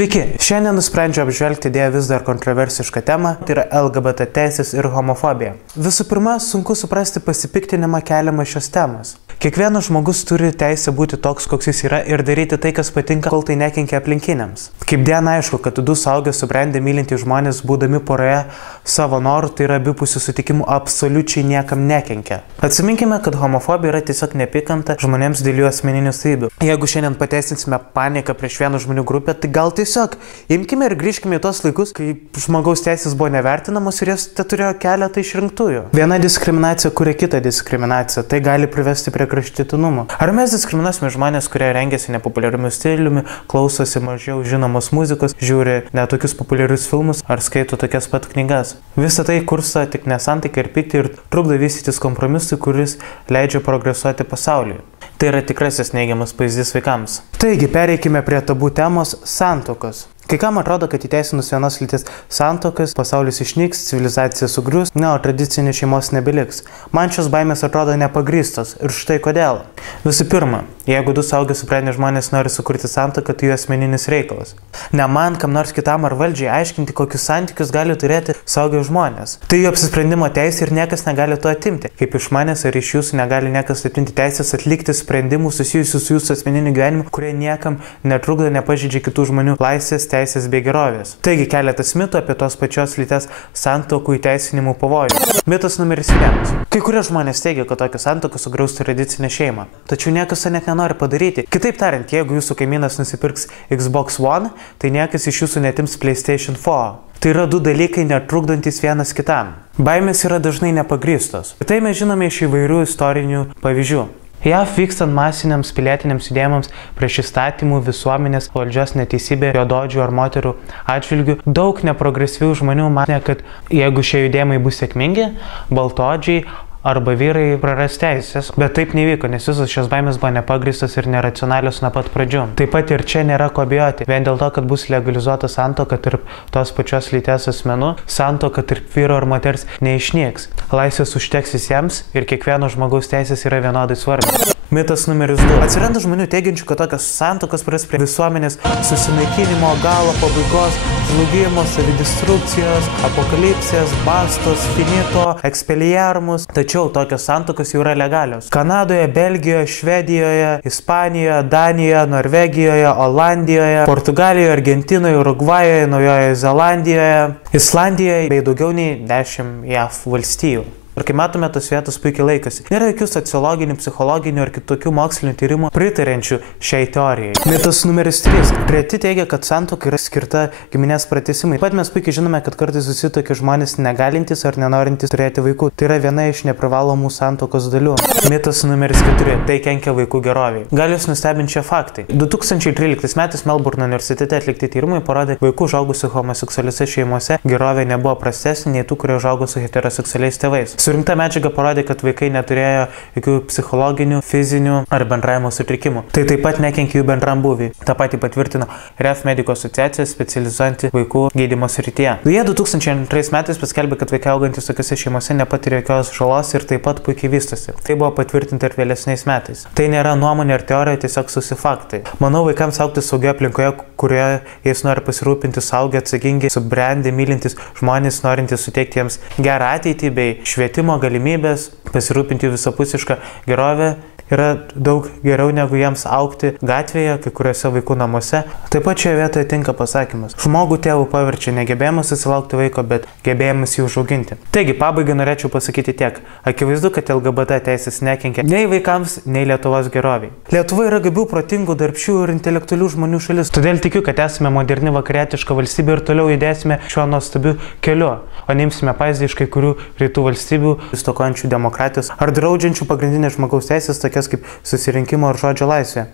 Sveiki, šiandien nusprendžiau apžvelgti dėja vis dar kontroversišką temą, tai yra LGBT teisės ir homofobija. Visų pirma, sunku suprasti pasipiktinimą keliamą šios temos. Kiekvienas žmogus turi teisę būti toks, koks jis yra ir daryti tai, kas patinka, kol tai nekenkia aplinkiniams. Kaip diena aišku, kad du suaugę subrendę mylintys žmonės, būdami poroje savo norų, tai yra abipusių sutikimų, absoliučiai niekam nekenkia. Atsiminkime, kad homofobija yra tiesiog neapykanta žmonėms dėl jų asmeninių savybių. Jeigu šiandien pateisinsime paniką prieš vieną žmonių grupę, tai gal tiesiog imkime ir grįžkime į tos laikus, kai žmogaus teisės buvo nevertinamos ir jas turėjo keletą išrinktųjų. Viena diskriminacija kuria kitą diskriminaciją, tai gali privesti prie kraštutinumo. Ar mes diskriminuosime žmonės, kurie rengiasi nepopuliariumu stiliumi, klausosi mažiau žinomos muzikos, žiūri netokius populiarius filmus ar skaito tokias pat knygas? Visą tai kursto tik nesantaiką ir pyktį ir trukdo vystytis kompromisui, kuris leidžia progresuoti pasaulyje. Tai yra tikrasis neigiamas pavyzdys vaikams. Taigi, pereikime prie tabų temos – santuokos. Kai kam atrodo, kad įteisinus vienos lyties santuokas, pasaulis išnyks, civilizacija sugrius, o tradicinės šeimos nebeliks. Man šios baimės atrodo nepagrįstos ir štai kodėl. Visų pirma, jeigu du suaugę subrendę žmonės nori sukurti santuoką, tai jų asmeninis reikalas. Ne man, kam nors kitam ar valdžiai aiškinti, kokius santykius gali turėti suaugę žmonės. Tai jų apsisprendimo teisė ir niekas negali to atimti. Kaip iš manęs ar iš jūsų negali niekas atimti teisės atlikti sprendimų susijusių su jūsų asmeniniu gyvenimu, kurie niekam netrukdo, nepažeidžia kitų žmonių laisvės, teisės bei gerovės. Taigi keletas mitų apie tos pačios lyties santuokų įteisinimų pavojų. Mitas numeris 1. Kai kurie žmonės teigia, kad tokia santuoka sugriaus tradicinę šeimą. Tačiau niekas to net nenori padaryti. Kitaip tariant, jeigu jūsų kaimynas nusipirks Xbox One, tai niekas iš jūsų netims PlayStation 4. Tai yra du dalykai netrukdantis vienas kitam. Baimės yra dažnai nepagrįstos. Tai mes žinome iš įvairių istorinių pavyzdžių. JAV vykstant masiniams pilietiniams judėjimams prieš įstatymų, visuomenės, valdžios neteisybę, juodaodžių ar moterų atžvilgių, daug neprogresyvių žmonių manė, kad jeigu šie judėjimai bus sėkmingi, baltaodžiai arba vyrai praras teisės, bet taip nevyko, nes visos šios baimės buvo nepagrįstos ir neracionalios nuo pat pradžių. Taip pat ir čia nėra ko bijoti, vien dėl to, kad bus legalizuota santuoka tarp tos pačios lyties asmenų, santuoka tarp vyro ir moters neišnyks. Laisvės užteks visiems ir kiekvieno žmogaus teisės yra vienodai svarbios. Mitas numeris 2. Atsiranda žmonių teigiančių, kad tokios santuokos prives prie visuomenės susinaikinimo, galo, pabaigos, žlugimo, savidestrukcijos, apokalipsės, bastos, finito, expelliarmus. Tačiau tokios santuokos jau yra legalios. Kanadoje, Belgijoje, Švedijoje, Ispanijoje, Danijoje, Norvegijoje, Olandijoje, Portugalijoje, Argentinoje, Urugvajoje, Naujojoje Zelandijoje, Islandijoje bei daugiau nei 10 JAV valstijų. Ir kai matome, tos vietos puikiai laikosi. Nėra jokių sociologinių, psichologinių ar kitokių mokslinių tyrimų pritarančių šiai teorijai. Mitas numeris 3. Treti teigia, kad santuoka yra skirta giminės pratęsimui. Taip pat mes puikiai žinome, kad kartais susituokia žmonės negalintys ar nenorintys turėti vaikų. Tai yra viena iš neprivalomų santuokos dalių. Mitas numeris 4. Tai kenkia vaikų geroviai. Gali jūs nustebinti šie faktai. 2013 metais Melburno universitete atlikti tyrimai parodė, vaikų užaugusių homoseksualiuose šeimose gerovė nebuvo prastesnė nei tų, kurie užaugo su heteroseksualiais tėvais. Surinkta medžiaga parodė, kad vaikai neturėjo jokių psichologinių, fizinių ar bendravimo sutrikimų. Tai taip pat nekenkia jų bendram būviui. Ta pati patvirtino REF medikų asociacija specializuojanti vaikų gydymo srityje. Jie 2002 metais paskelbė, kad vaikai augantys tokiose šeimose nepatiria jokios žalos ir taip pat puikiai vystosi. Tai buvo patvirtinta ir vėlesniais metais. Tai nėra nuomonė ar teorija, tiesiog susifaktai. Manau, vaikams augti saugioje aplinkoje, kurioje jais nori pasirūpinti suaugę, atsakingi, subrendę, mylintys žmonės, norintys suteikti jiems gerą ateitį bei švietimo galimybės, pasirūpinti jų visapusišką gerovę yra daug geriau negu jiems augti gatvėje, kai kuriuose vaikų namuose. Taip pat šioje vietoje tinka pasakymas. Žmogų tėvų paverčia negebėjimas susilaukti vaiko, bet gebėjimas jį užauginti. Taigi, pabaigai norėčiau pasakyti tiek. Akivaizdu, kad LGBT teisės nekenkia nei vaikams, nei Lietuvos geroviai. Lietuva yra gabių, protingų, darbščių ir intelektualių žmonių šalis. Todėl tikiu, kad esame moderni vakarietiška valstybė ir toliau judėsime šiuo nuostabiu keliu, o neimsime pavyzdį iš kai kurių rytų valstybių, stokojančių demokratijos ar draudžiančių pagrindinės žmogaus teisės, tokias kaip susirinkimo ar žodžio laisvė.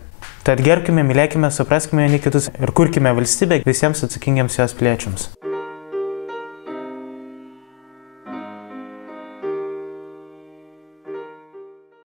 Tad gerbkime, mylėkime, supraskime vieni kitus ir kurkime valstybę visiems atsakingiams jos piliečiams.